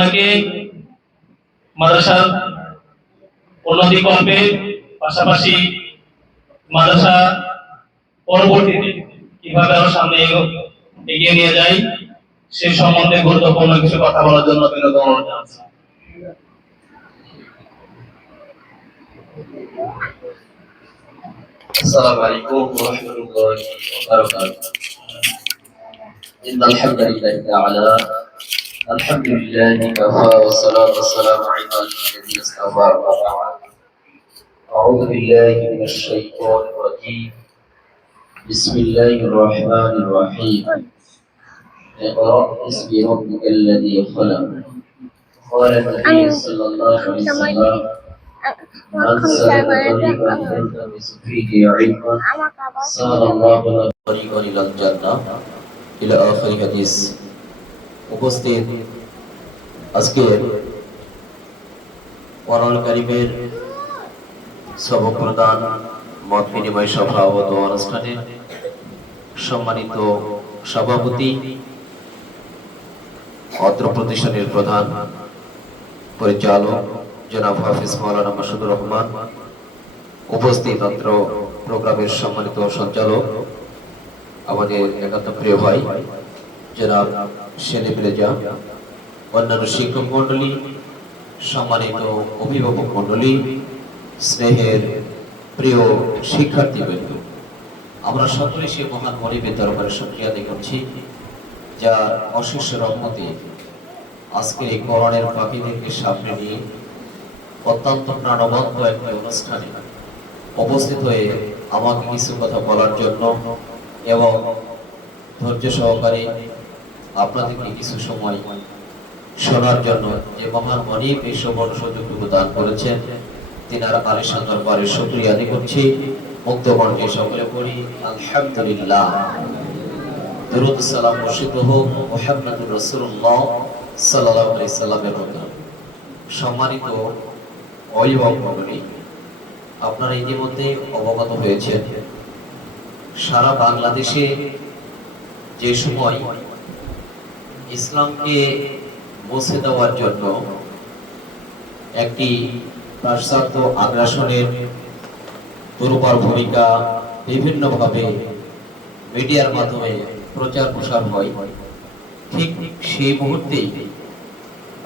পড়াশোনাকে মাদ্রাসার উন্নতি করবে, পাশাপাশি মাদ্রাসা পরবর্তীতে কিভাবে আরো সামনে এগিয়ে নিয়ে যায় সে সম্বন্ধে গুরুত্বপূর্ণ কিছু কথা বলার জন্য বিনোদ অনুরোধ জানাচ্ছি। السلام عليكم ورحمة الله وبركاته. إن الحمد لله تعالى الحمد لله كفى والصلاة والسلام على الذي اصطفى وبعد. أعوذ بالله من الشيطان الرجيم. بسم الله الرحمن الرحيم. اقرأ باسم ربك الذي خلق. قال النبي صلى الله عليه وسلم من سلك طريقا يلتمس فيه علما سهل الله له طريقا إلى الجنة إلى آخر حديث. উপস্থিত আজকের কোরআন কারীমের সবক প্রদান মত বিনিময় সভা ও দোয়া অনুষ্ঠানের সম্মানিত সভাপতি, অত্র প্রতিষ্ঠানের প্রধান পরিচালক জনাব হাফিজ মাওলানা মাসুদুর রহমান, উপস্থিত অত্র প্রোগ্রামের সম্মানিত সঞ্চালক আমাদের একান্ত প্রিয় ভাই জনাব সেলিম রেজা, অন্যান্য শিক্ষক মন্ডলী, সম্মানিত অভিভাবক মন্ডলী, স্নেহের প্রিয় শিক্ষার্থীবৃন্দ, আমরা সকলে সে মহান মনিবের দরবারে শুকরিয়া আদায় করছি যার অশেষ রহমতে আজকে এই কোরআনের পাখিদেরকে সামনে নিয়ে অত্যন্ত প্রাণবন্ত একটি অনুষ্ঠানে উপস্থিত হয়ে আমাকে কিছু কথা বলার জন্য এবং ধৈর্য সহকারে আপনাদেরকে কিছু সময় শোনার জন্য যে মহান মনিব এই সুবর্ণ সুযোগটুকু দান করেছেন তিনার আলিশান দরবারে শুকরিয়া আদায় করছি। মুক্ত কণ্ঠে সকলে পড়ি আলহামদুলিল্লাহ। দরুদ সালাম বর্ষিত হোক মুহাম্মদুর রাসূলুল্লাহ সাল্লাল্লাহু আলাইহি সাল্লামের উপর। সম্মানিত অভিভাবক মণ্ডলী, আপনারা ইতিমধ্যে অবগত হয়েছেন সারা বাংলাদেশে যে সময় ইসলামকে মুছে দেওয়ার জন্য একটি পাশ্চাত্য আগ্রাসনের দুর্বল ভূমিকা বিভিন্নভাবে মিডিয়ার মাধ্যমে প্রচার প্রসার হয়, ঠিক সেই মুহূর্তেই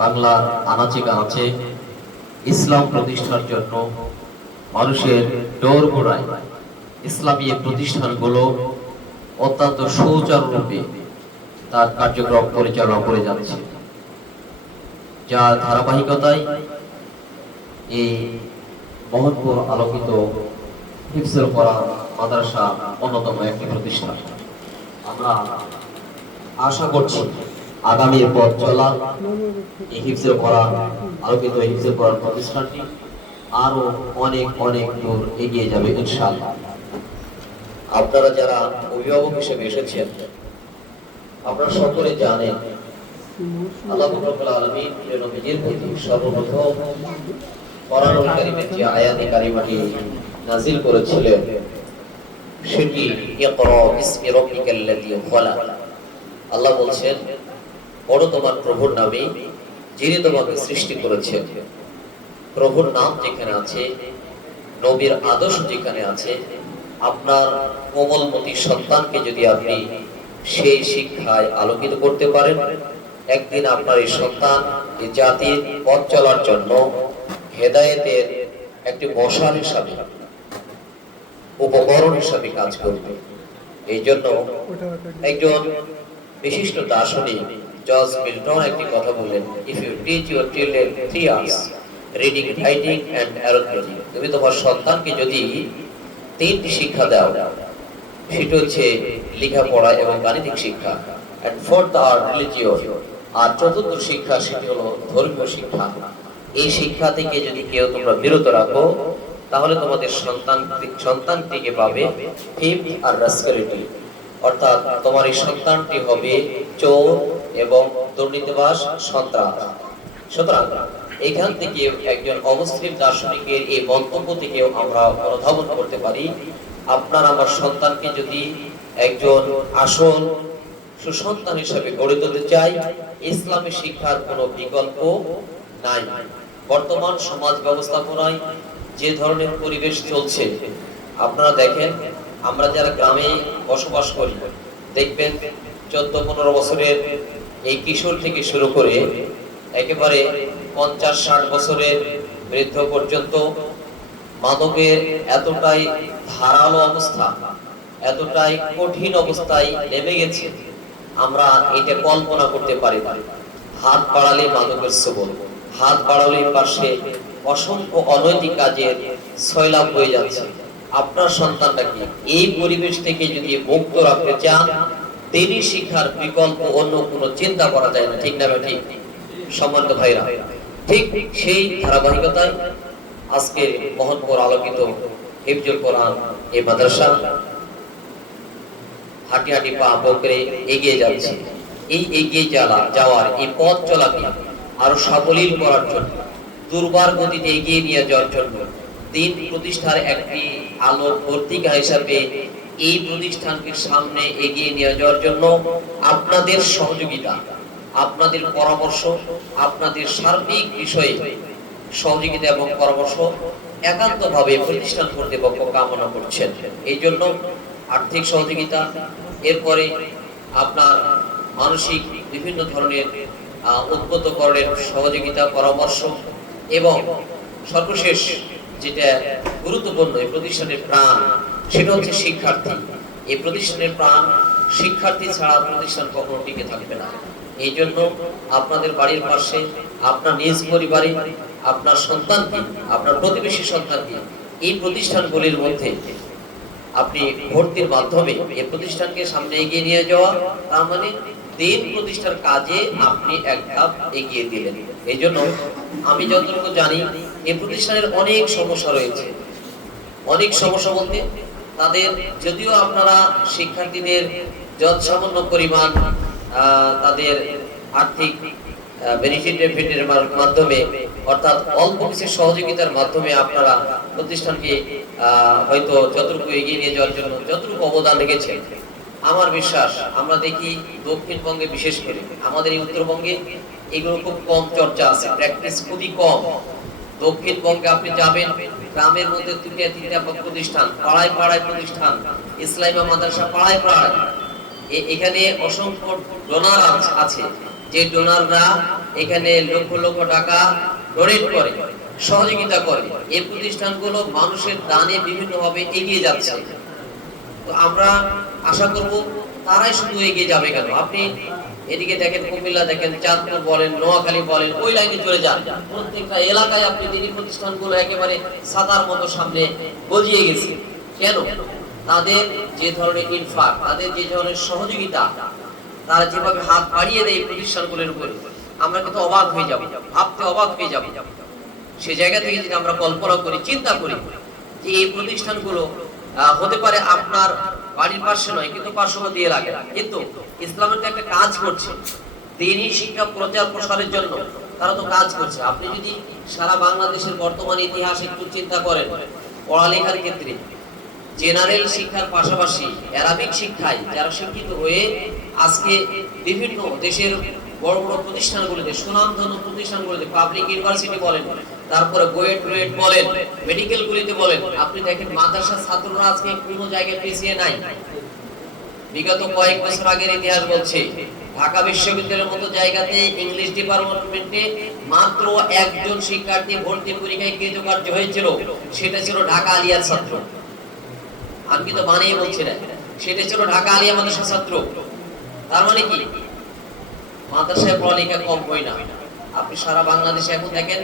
বাংলার আনাচে কানাচে ইসলাম প্রতিষ্ঠার জন্য মানুষের দোরগোড়ায় ইসলামী প্রতিষ্ঠানগুলো অত্যন্ত সুচারুরূপে তার কার্যক্রম পরিচালনা করে যাচ্ছে, যার ধারাবাহিকতায় এই মোহাম্মদপুর আলোকিত হিফজুল কোরআন মাদ্রাসা অন্যতম একটি প্রতিষ্ঠান। আমরা আশা করছি আগামী পথ চলা এই হিফজুল কোরআন আলোকিত হিফজুল কোরআন প্রতিষ্ঠানটি আরো অনেক অনেক দূর এগিয়ে যাবে ইনশাআল্লাহ। আপনারা যারা অভিভাবক হিসেবে এসেছেন, আপনারা সকলে জানেন আল্লাহ রাব্বুল আলামিন নবীজির প্রতি সর্বপ্রথম কোরআনুল কারীমের যে আয়াতে কারিমাটি নাযিল করেছিলেন সেটি ইকরা বিসমি রাব্বিকাল্লাযী খালাক। আল্লাহ বলছেন, পড়ো তোমার প্রভুর নামে যিনি তোমাকে সৃষ্টি করেছেন। প্রভুর নাম যেখানে আছে, নবীর আদর্শ যেখানে আছে, আপনার কোমলমতি সন্তানকে যদি আপনি সেই শিক্ষায় আলোকিত করতে পারেন, একদিন আপনার এই সন্তান এই জাতির পথ চলার জন্য হেদায়েতের একটি মশাল হিসাবে, উপকরণ হিসাবে কাজ করবে। এই জন্য একজন বিশিষ্ট দার্শনিক জর্জ মিল্টন একটি কথা বলেন, if you teach your children 3 hours reading, writing and arithmetic, তুমি তোমার সন্তানকে যদি 3টি শিক্ষা দাও, সেটা হচ্ছে লেখাপড়া এবং গাণিতিক শিক্ষা, এন্ড ফোর্থ আর রিলিজিয়স, আর চতুর্থ শিক্ষা সেটি হলো ধর্মীয় শিক্ষা। এই শিক্ষা থেকে যদি কেউ তোমরা বিরত রাখো, তাহলে তোমাদের সন্তানটিকে পাবে ফিফথ আর রাস্কেলিটি, অর্থাৎ তোমার এই সন্তানটি হবে চোর এবং দুর্নীতিবাজ সন্ত্রাস। সুতরাং এখান থেকে একজন অমুসলিম দার্শনিকের এই মন্তব্য থেকেও আমরা অনুধাবন করতে পারি, আপনার আমার সন্তানকে যদি একজন আসল সুসন্তান হিসেবে গড়ে তুলতে চাই, ইসলামী শিক্ষার কোনো বিকল্প নাই। বর্তমান সমাজ ব্যবস্থাপনায় যে ধরনের পরিবেশ চলছে, আপনারা দেখেন, আমরা যারা গ্রামে বসবাস করি দেখবেন 14-15 বছরের এই কিশোর থেকে শুরু করে একেবারে 50-60 বছরের বৃদ্ধ পর্যন্ত মাদকের এতটাই ধারালো অবস্থা, এতটাই কঠিন অবস্থায় নেমে গেছে, আমরা এটা কল্পনা করতে পারি না। হাত বাড়ালে মাদকের সবল, হাত বাড়ালে পাশে অসংখ্য অনৈতিক কাজের সয়লাভ হয়ে যাচ্ছে। আপনার সন্তানটাকে এই পরিবেশ থেকে যদি মুক্ত রাখতে চান, তিনি শিক্ষার বিকল্প অন্য কোনো চিন্তা করা যায় না, ঠিক না? ঠিক সম্মানিত ভাইরা, ঠিক সেই ধারাবাহিকতায় আজকে মহৎপুর আলোকিত হিফজুল কোরআন এই মাদ্রাসা হাঁটি হাঁটি পা বকরে এগিয়ে যাচ্ছে। এই এগিয়ে যাওয়ার এই পথ চলাকে আরো সাবলীল করার জন্য, দুর্বার গতিতে এগিয়ে নিয়ে যাওয়ার জন্য, দিন প্রতিষ্ঠার একটি আলো পত্রিকা হিসাবে এই প্রতিষ্ঠানকে সামনে এগিয়ে নিয়ে যাওয়ার জন্য আপনাদের সহযোগিতা, আপনাদের পরামর্শ, আপনাদের সার্বিক বিষয়ে সহযোগিতা এবং পরামর্শ একান্তভাবে প্রতিষ্ঠান কর্তৃপক্ষ কামনা করছেন। এই জন্য আর্থিক সহযোগিতা, এরপরে আপনার মানসিক বিভিন্ন ধরনের উদ্বুদ্ধকরণের সহযোগিতা, পরামর্শ, এবং সর্বশেষ যেটা গুরুত্বপূর্ণ, এই প্রতিষ্ঠানের প্রাণ, সেটা হচ্ছে শিক্ষার্থী। এই প্রতিষ্ঠানের প্রাণ শিক্ষার্থী ছাড়া প্রতিষ্ঠান কখনো টিকে থাকবে না। এই জন্য আপনাদের বাড়ির পাশে, আপনার নিজ পরিবারে আপনার সন্তানকে, আপনার প্রতিবেশী সন্তানকে এই প্রতিষ্ঠানগুলির মধ্যে আপনি ভর্তির মাধ্যমে এই প্রতিষ্ঠানকে সামনে এগিয়ে নিয়ে যাওয়া, তার মানে দিন প্রতিষ্ঠার কাজে আপনি এক ধাপ এগিয়ে দিলেন। এই জন্য আমি যতটুকু জানি, এই প্রতিষ্ঠানের অনেক সমস্যা রয়েছে। অনেক সমস্যা বলতে, তাদের যদিও আপনারা শিক্ষার্থীদের যৎসামান্য পরিমাণ তাদের আর্থিক বেনিফিটের মাধ্যমে, অর্থাৎ অল্প কিছু সহযোগিতার মাধ্যমে আপনারা প্রতিষ্ঠানকে হয়তো যতটুকু এগিয়ে নিয়ে যাওয়ার জন্য যতটুকু অবদান রেখেছেন, আমার বিশ্বাস আমরা দেখি দক্ষিণবঙ্গে, বিশেষ করে আমাদের এই উত্তরবঙ্গে এগুলো খুব কম চর্চা আছে, প্র্যাকটিস খুবই কম। দক্ষিণবঙ্গে আপনি যাবেন, গ্রামের মধ্যে 2-3টা প্রতিষ্ঠান, পাড়ায় পাড়ায় প্রতিষ্ঠান, ইসলামিয়া মাদ্রাসা পাড়ায় পাড়ায়। এখানে অসংখ্য ডোনার আছে, যে ডোনাররা এখানে লক্ষ লক্ষ টাকা ডোনেট করে, সহযোগিতা করে। এই প্রতিষ্ঠানগুলো মানুষের দানে বিভিন্নভাবে এগিয়ে যাচ্ছে। তো আমরা আশা করব তারাই শুধু এগিয়ে যাবে কেন, আপনি এদিকে দেখেন, কুমিল্লা দেখেন, চাঁদপুর বলেন, নোয়াখালী বলেন, ওই লাইনে চলে যান, প্রত্যেকটা এলাকায় আপনি দিনী প্রতিষ্ঠানগুলো একেবারে সাদার মতো সামনে গজিয়ে গেছে। কেন? তাদের যে ধরনের ইনফাক, তাদের যে ধরনের সহযোগিতা, তারা যেভাবে হাত বাড়িয়ে দেয় প্রতিষ্ঠানগুলোর উপরে, আমরা কিন্তু অবাক হয়ে যাব, ভাবতে অবাক হয়ে যাব। সে জায়গা থেকে যদি আমরা কল্পনা করি, চিন্তা করি যে এই প্রতিষ্ঠানগুলো হতে পারে আপনার বাড়ির পাশে নয়, কিন্তু পার্শ্ববর্তী এলাকা, কিন্তু ইসলামের তো একটা কাজ করছে, দ্বীনি শিক্ষা প্রচার প্রসারের জন্য তারা তো কাজ করছে। আপনি যদি সারা বাংলাদেশের বর্তমান ইতিহাস একটু চিন্তা করেন, পড়ালেখার ক্ষেত্রে জেনারেল শিক্ষার পাশাপাশি অ্যারাবিক শিক্ষায় যারা শিক্ষিত হয়ে আজকে বিভিন্ন দেশের বড় বড় প্রতিষ্ঠানগুলিতে, সুনামধন্য প্রতিষ্ঠানগুলিতে, পাবলিক ইউনিভার্সিটি বলেন, তারপরে বুয়েট বলেন, মেডিকেলগুলিতে বলেন, আপনি দেখেন মাদ্রাসার ছাত্ররা আজকে কোনো জায়গায় পিছিয়ে নাই। বিগত কয়েক বছর আগের ইতিহাস বলছে, ঢাকা বিশ্ববিদ্যালয়ের মতো জায়গাতে ইংলিশ ডিপার্টমেন্টে মাত্র একজন শিক্ষার্থী ভর্তি পরীক্ষায় কৃতকার্য হয়েছিল, সেটা ছিল ঢাকা আলিয়ার ছাত্র। আমি কিন্তু বানিয়ে বলছি না, সেটা ছিল ঢাকা আলিয়া মাদ্রাসার ছাত্র। তার মানে কি মাদ্রাসায় পড়ালেখা কম হয় না? আপনি সারা বাংলাদেশে এখন দেখেন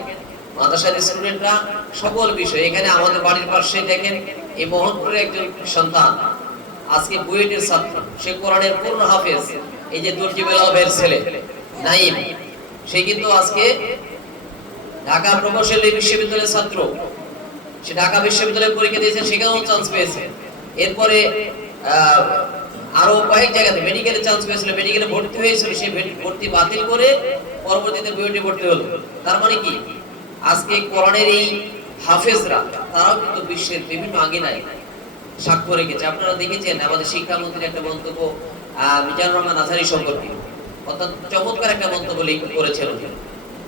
মাদ্রাসার স্টুডেন্টরা সকল বিষয়, এখানে আমাদের বাড়ির পাশে দেখেন এই মোহনপুরের একজন সন্তান আজকে বুয়েটের ছাত্র, সে কোরআনের পূর্ণ হাফেজ। এই যে দর্জি বেলাওয়ের ছেলে নাইম, সে কিন্তু আজকে ঢাকা প্রকৌশলী বিশ্ববিদ্যালয়ের ছাত্র, সে ঢাকা বিশ্ববিদ্যালয়ে পরীক্ষা দিয়েছে, সেখানেও চান্স পেয়েছে। এরপরে আরো কয়েক জায়গাতে মেডিকেলে চান্স পেয়েছিল, মেডিকেলে ভর্তি হয়েছিল, সে ভর্তি বাতিল করে পরবর্তীতে বুয়েটে ভর্তি হলো। তার মানে কি আজকে কোরআনের এই হাফেজরা তারাও কিন্তু বিশ্বের বিভিন্ন আঙিনায় সাক্ষ্য রেখেছে। আপনারা দেখেছেন আমাদের শিক্ষামন্ত্রীর একটা মন্তব্য, মিজানুর রহমান আজহারী সম্পর্কে অত্যন্ত চমৎকার একটা মন্তব্য করেছেন।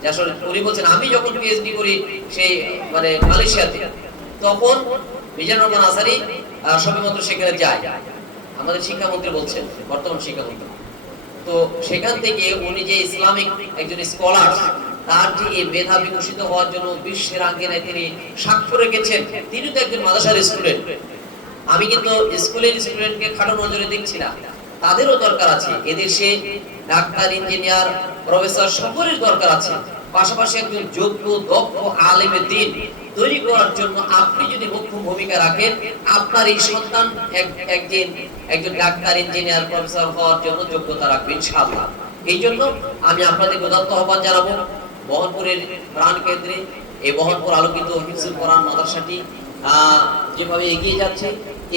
যে আসলে উনি বলছেন, আমি যখন পিএইচডি করি সেই মানে মালয়েশিয়াতে, তখন মিজানুর রহমান আজহারী সবেমাত্র সেখানে যায়, আমাদের শিক্ষামন্ত্রী বলছেন, বর্তমান শিক্ষামন্ত্রী। তো সেখান থেকে উনি যে ইসলামিক একজন স্কলার, তার যে এই মেধা বিকশিত হওয়ার জন্য বিশ্বের আঙ্গিনায় তিনি সাক্ষ্য রেখেছেন। তিনি তো একজন মাদ্রাসার স্টুডেন্ট। আমি কিন্তু স্কুলের স্টুডেন্টকে খাটো নজরে দেখছি না, তাদেরও দরকার আছে। এদেশে ডাক্তার, ইঞ্জিনিয়ার, প্রফেসর সকলের দরকার আছে। পাশাপাশি একজন যোগ্য দক্ষ আলেমে দ্বীন তৈরি করার জন্য আপনি যদি মুখ্য ভূমিকা রাখেন, আপনার এই সন্তান একজন ডাক্তার, ইঞ্জিনিয়ার, প্রফেসর হওয়ার জন্য যোগ্যতা রাখবে ইনশাআল্লাহ। এই জন্য আমি আপনাদের উদাত্ত আহ্বান জানাবো, বহরমপুরের প্রাণ কেন্দ্রে এই বহরমপুর আলোকিত হিফজুল কোরআন মাদ্রাসাটি যেভাবে এগিয়ে যাচ্ছে,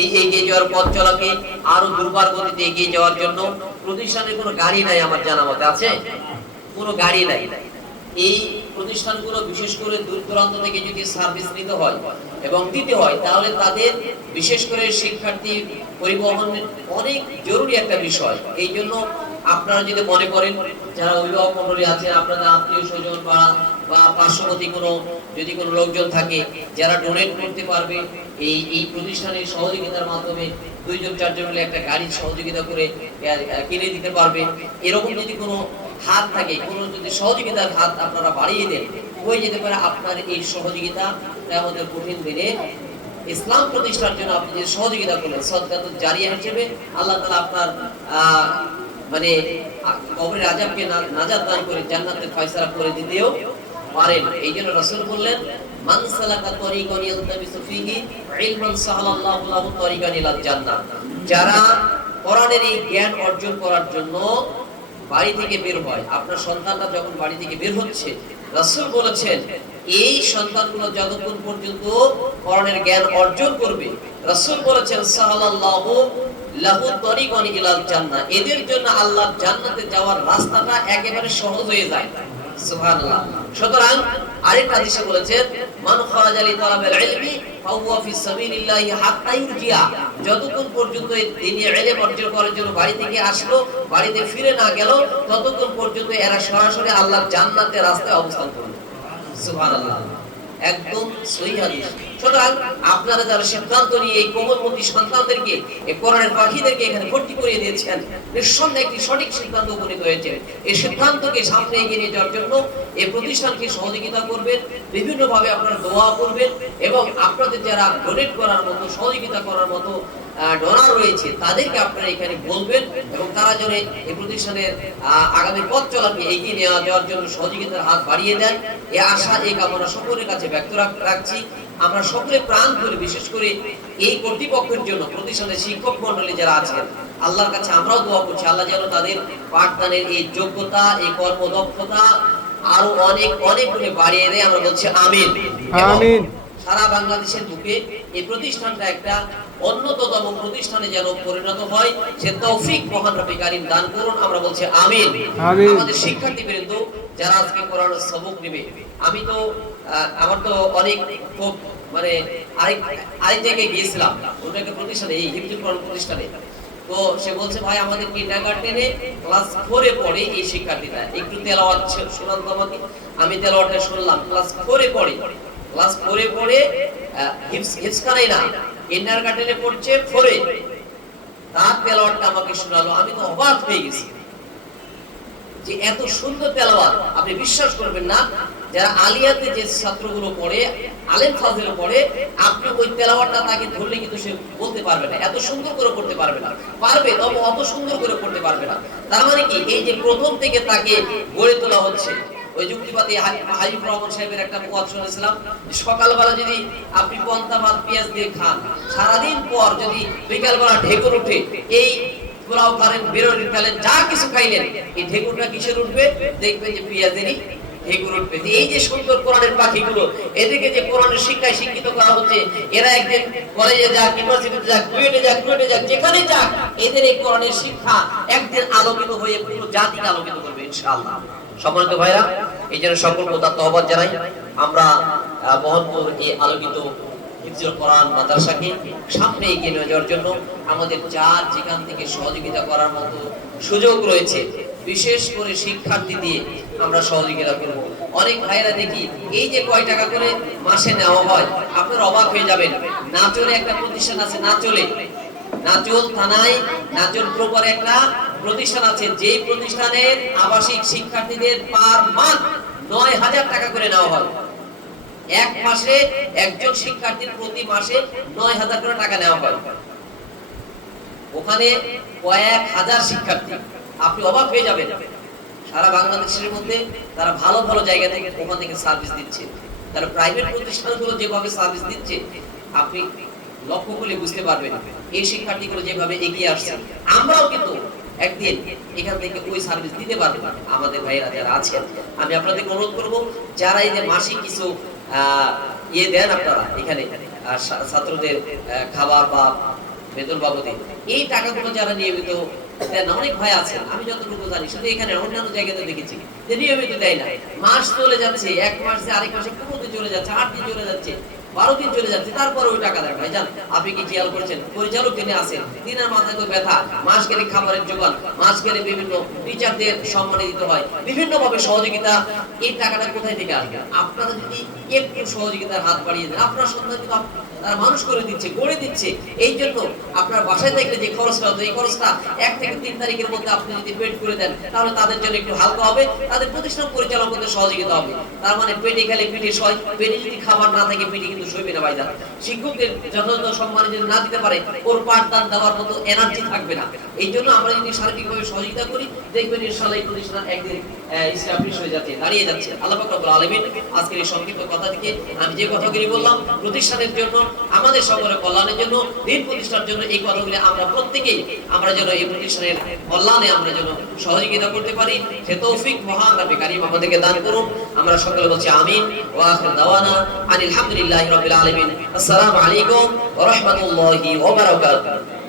এই এগিয়ে যাওয়ার পথ চলাকে আরো দুর্বার গতিতে এগিয়ে যাওয়ার জন্য প্রতিষ্ঠানের কোনো গাড়ি নাই, আমার জানা মতে আছে কোনো গাড়ি নাই। এই প্রতিষ্ঠানগুলো বিশেষ করে দূর দূরান্ত থেকে যদি সার্ভিস নিতে হয় এবং দিতে হয়, তাহলে তাদের বিশেষ করে শিক্ষার্থী পরিবহন অনেক জরুরি একটা বিষয়। এই জন্য আপনারা যদি মনে করেন, যারা অভিভাবক মন্ডলী আছেন, আপনাদের আত্মীয় স্বজন বা পার্শ্ববর্তী যদি কোনো লোকজন থাকে যারা ডোনেট করতে পারবে, এই প্রতিষ্ঠানের সহযোগিতার মাধ্যমে 2-4 মিলে একটা গাড়ির সহযোগিতা করে কিনে দিতে পারবে, এরকম যদি কোনো হাত থাকে, কোনো যদি সহযোগিতার হাত আপনারা বাড়িয়ে দেন, হয়ে যেতে পারে আপনার এই সহযোগিতা আমাদের কঠিন দিনে ইসলাম প্রতিষ্ঠার জন্য আপনি যে সহযোগিতা করলেন, সদকাতুল জারিয়া হিসেবে আল্লাহ তাআলা আপনার মানে কবরের আযাবকে নাজাত দান করে জান্নাতের ফয়সালা করে দিতেও পারেন। এই জন্য রাসূল বললেন, মান সালাকা তরিকান ইয়ালতামিসু ফীহি ইলমান সাহালাল্লাহু লাহু তরিকান ইলাল জান্নাহ। যারা কোরআনের এই জ্ঞান অর্জন করার জন্য বাড়ি থেকে বের হয়, আপনার সন্তানরা যখন বাড়ি থেকে বের হচ্ছে, রাসূল বলেছেন এই সন্তানগুলো যতক্ষণ পর্যন্ত কোরআনের জ্ঞান অর্জন করবে, রাসূল বলেছেন সাহালাল্লাহু লাহু তরিকান ইলাল জান্নাহ, এদের জন্য আল্লাহর জান্নাতে যাওয়ার রাস্তাটা একেবারে সহজ হয়ে যায়। সুবহানাল্লাহ। সুতরাং আরেকটা হাদিসে বলেছেন, মান খারাজা লি তালাবিল ইলমি ফাহুয়া ফি সাবিলিল্লাহি হাত্তা ইরজিয়া, যতক্ষণ পর্যন্ত তিনি ইলম অর্জন করার জন্য বাড়ি থেকে আসলো, বাড়িতে ফিরে না গেল, ততক্ষণ পর্যন্ত এরা সরাসরি আল্লাহর জান্নাতের রাস্তায় অবস্থান করবে। সুবহানাল্লাহ, একদম সহিহ হাদিস। সুতরাং আপনারা যারা সিদ্ধান্ত নিয়ে এই কোমলমতি সন্তানদেরকে, এই কোরআনের পাখিদেরকে এখানে ভর্তি করিয়ে দিয়েছেন, নিঃসন্দেহে একটি সঠিক সিদ্ধান্ত উপনীত হয়েছে। এই সিদ্ধান্তকে সামনে এগিয়ে নিয়ে যাওয়ার জন্য এই প্রতিষ্ঠানকে সহযোগিতা করবেন, বিভিন্নভাবে আপনারা দোয়া করবেন, এবং আপনাদের যারা ডোনেট করার মতো, সহযোগিতা করার মতো ডোনার রয়েছে, তাদেরকে আপনারা এখানে বলবেন, এবং তারা যেন এই প্রতিষ্ঠানের আগামী পথ চলাকে এগিয়ে নিয়ে যাওয়ার জন্য সহযোগিতার হাত বাড়িয়ে দেন। এই আশা, এই কামনা সকলের কাছে ব্যক্ত রাখছি। আমরা সকলে প্রাণ করে, বিশেষ করে এই কর্তৃপক্ষের জন্য, প্রতিষ্ঠানের শিক্ষক মন্ডলী যারা আছেন, আল্লাহর কাছে আমরাও দোয়া করছি, আল্লাহ যেন তাদের পাঠদানের এই যোগ্যতা, এই কর্মদক্ষতা আরো অনেক অনেক গুণে বাড়িয়ে দেয়। আমরা বলছি আমিন। আমিন। সারা বাংলাদেশের বুকে এই প্রতিষ্ঠানটা একটা অন্যতম প্রতিষ্ঠানে যেন পরিণত হয়, সে তৌফিক মহান রব্বুল কারীম দান করুন। আমরা বলছি আমিন। আমাদের শিক্ষার্থীবৃন্দ যারা আজকে কোরআনের সবক নেবে, আমি তো আমার তো অনেক খুব মানে আরেক জায়গায় গিয়েছিলাম, অন্য একটা প্রতিষ্ঠানে, এই হিফজুল কোরআন প্রতিষ্ঠানে। তো সে বলছে, ভাই আমাদের কিন্ডারগার্টেনে ক্লাস 4 এ পড়ে এই শিক্ষার্থীরা, একটু তেলাওয়াত শোনান তো আমাকে। আমি তেলাওয়াতটা শুনলাম। ক্লাস 4 এ পড়ে, ক্লাস 4 এ পড়ে, হিফজখানাই না, কিন্ডারগার্টেনে পড়ছে 4 এ, তার তেলাওয়াতটা আমাকে শোনালো। আমি তো অবাক হয়ে গেছি যে এত সুন্দর তেলাওয়াত। আপনি বিশ্বাস করবেন না, যারা আলিয়াতে যে ছাত্রগুলো পড়ে, আলেম ফাজিল পড়ে, আপনি ওই তেলাওয়াতটা তাকে ধরলে কিন্তু সে বলতে পারবে না, এত সুন্দর করে পড়তে পারবে না। পারবে, তবে অত সুন্দর করে পড়তে পারবে না। তার মানে কি, এই যে প্রথম থেকে তাকে গড়ে তোলা হচ্ছে। ওই যুক্তিবাদী হাবিবুর রহমান সাহেবের একটা কথা শুনেছিলাম, সকালবেলা যদি আপনি পন্তা ভাত পেঁয়াজ দিয়ে খান, সারাদিন পর যদি বিকালবেলা ঢেকুর উঠে, এই পোলাও খালেন, বেরোনি খালেন, যা কিছু খাইলেন, এই ঢেকুরটা কিসের উঠবে? দেখবেন যে পেঁয়াজেরই ঢেকুর উঠবে। এই যে সুন্দর কোরআনের পাখিগুলো, এদেরকে যে কোরআনের শিক্ষায় শিক্ষিত করা হচ্ছে, এরা একদিন কলেজে যাক, ইউনিভার্সিটিতে যাক, কুয়েটে যাক, যেখানে যাক, এদের এই কোরআনের শিক্ষা একদিন আলোকিত হয়ে পুরো জাতিকে আলোকিত করবে ইনশাআল্লাহ। সম্মানিত ভাইরা, এই জন্য সকলকে উদাত্ত আহ্বান জানাই। আমরা বহরমপুর এই আলোকিত হিফজুল কোরআন মাদ্রাসাকে সামনে এগিয়ে নিয়ে যাওয়ার জন্য আমাদের যার যেখান থেকে সহযোগিতা করার মতো সুযোগ রয়েছে, বিশেষ করে শিক্ষার্থী দিয়ে আমরা সহযোগিতা করব। অনেক ভাইয়েরা দেখি এই যে কয় টাকা করে মাসে নেওয়া হয়, আপনারা অবাক হয়ে যাবেন। নাচলে একটা প্রতিষ্ঠান আছে, নাচল থানায় নাচল প্রপারে একটা প্রতিষ্ঠান আছে, যেই প্রতিষ্ঠানের আবাসিক শিক্ষার্থীদের পার মান্থ ৯,০০০ টাকা করে নেওয়া হয়। এক মাসে একজন শিক্ষার্থীর প্রতি মাসে ৯,০০০ করে টাকা নেওয়া হয়। ওখানে কয়েক হাজার শিক্ষার্থী, আপনি অবাক হয়ে যাবেন। সারা বাংলাদেশের মধ্যে তারা ভালো ভালো জায়গা থেকে ওখান থেকে সার্ভিস দিচ্ছে। তারা প্রাইভেট প্রতিষ্ঠানগুলো যেভাবে সার্ভিস দিচ্ছে, আপনি লক্ষ্য করলে বুঝতে পারবেন এই শিক্ষার্থীগুলো যেভাবে এগিয়ে আসছে। আমরাও কিন্তু একদিন এখান থেকে ওই সার্ভিস দিতে পারবো। আমাদের ভাইয়েরা যারা আছেন, আমি আপনাদেরকে অনুরোধ করবো, যারা এই যে মাসিক কিছু ইয়ে দেন আপনারা এখানে ছাত্রদের খাবার বা বেতন বাবদে, এই টাকাগুলো যারা নিয়মিত দেন, অনেক ভাই আছেন আমি যতটুকু জানি, শুধু এখানে অন্যান্য জায়গাতে দেখেছি যে নিয়মিত দেয় না। মাস চলে যাচ্ছে, এক মাস আরেক মাসে 15 দিন চলে যাচ্ছে, 8 দিন চলে যাচ্ছে, 12 দিন চলে যাচ্ছে, তারপরে ওই টাকা দেয়। ভাইজান আপনি কি খেয়াল করেছেন, পরিচালক যিনি আছেন দিনের মাথায় তো ব্যথা, মাস গেলে খাবারের জোগান, মাস গেলে বিভিন্ন টিচারদের সম্মানে দিতে হয়, বিভিন্ন ভাবে সহযোগিতা, এই টাকাটা কোথায় থেকে আসবে? আপনারা যদি একটু সহযোগিতার হাত বাড়িয়ে দেন, আপনার সন্তান কিন্তু তারা মানুষ করে দিচ্ছে, গড়ে দিচ্ছে। এই জন্য আপনার বাসায় থাকলে যে খরচটা হতো, এই খরচটা 1 থেকে 3 তারিখের মধ্যে আপনি যদি পেড করে দেন, তাহলে তাদের জন্য একটু হালকা হবে, তাদের প্রতিষ্ঠান পরিচালনা করতে সহযোগিতা হবে। তার মানে পেটে খেলে পিঠে সয়, পেটে যদি খাবার না থাকে পিঠে কিন্তু সইবে না ভাইজান। শিক্ষকদের যথাযথ সম্মান যদি না দিতে পারে, ওর পাঠদান দেওয়ার মতো এনার্জি থাকবে না। এই জন্য আমরা যদি সার্বিকভাবে সহযোগিতা করি, দেখবেন ইনশাআল্লাহ এই প্রতিষ্ঠান একদিন এস্টাবলিশ হয়ে যাচ্ছে, দাঁড়িয়ে যাচ্ছে। আল্লাহ পাক রব্বুল আলামিন আজকের এই সংক্ষিপ্ত কথা থেকে আমি যে কথাগুলি বললাম, প্রতিষ্ঠানের জন্য, আমাদের সকলের কল্যাণের জন্য, দিন প্রতিষ্ঠার জন্য, এই কথাগুলি আমরা প্রত্যেকেই আমরা যেন এই প্রতিষ্ঠানের কল্যাণে আমরা যেন সহযোগিতা করতে পারি, সে তৌফিক মহান রব্বুল কারীম আমাদেরকে দান করুন। আমরা সকলে বলছি আমিন। ওয়া আখির দাওয়ানা আলহামদুলিল্লাহি রাব্বিল আলামিন। আসসালামু আলাইকুম ওয়া রাহমাতুল্লাহি ওয়া বারাকাতুহু।